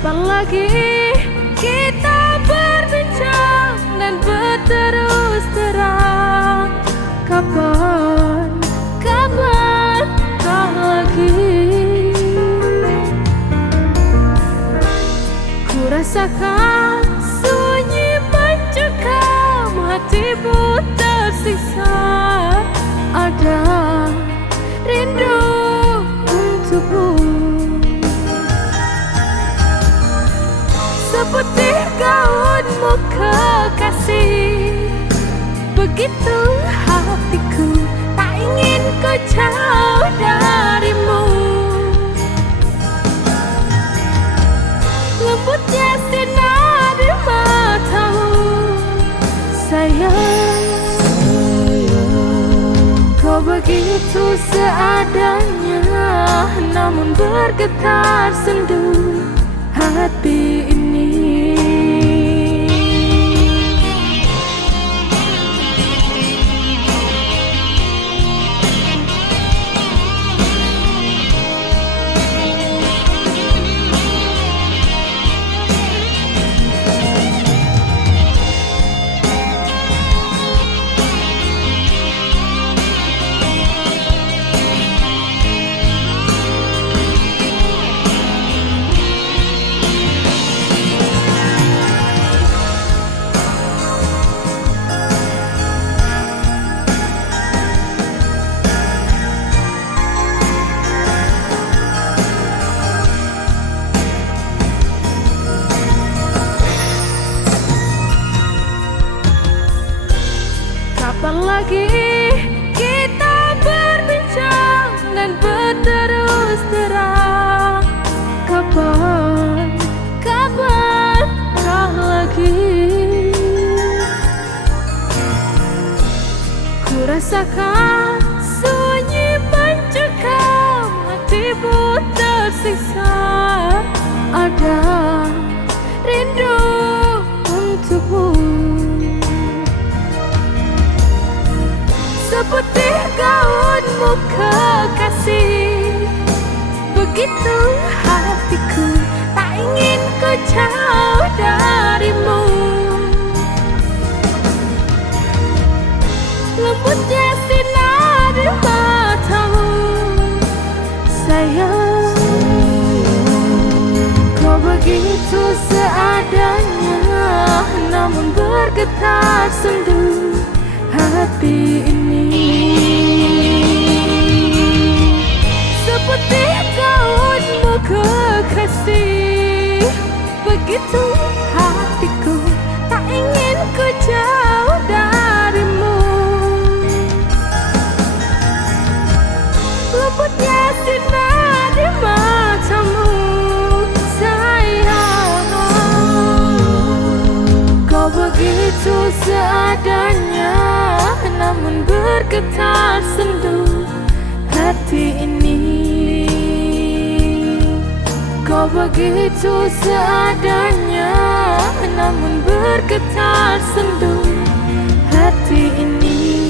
Kapan lagi kita berbincang dan berterus terang? Kapan kah lagi? Ku rasakan sunyi mencekam, hatimu tersiksa. Ada rindu untukmu, seperti gaunmu kekasih. Begitu hatiku tak ingin ku jauh darimu. Lembutnya sinar di matamu, sayang. Kau begitu seadanya, namun bergetar sendu hati ini. Kapan lagi kita berbincang dan berterus terang? Kapan kah lagi? Ku rasakan sunyi mencekam, hatimu tersiksa. Ada rindu untukmu, seperti gaunmu kekasih. Begitu hatiku tak ingin ku jauh darimu. Lembutnya sinar di matamu, sayang. Kau begitu seadanya, namun bergetar sendu hati ini. Seperti gaunmu kekasih. Begitu hatiku tak ingin ku jauh darimu. Lembutnya sinar di matamu, sayang. Kau begitu seadanya, namun bergetar sendu hati ini. Kau begitu seadanya, namun bergetar sendu hati ini.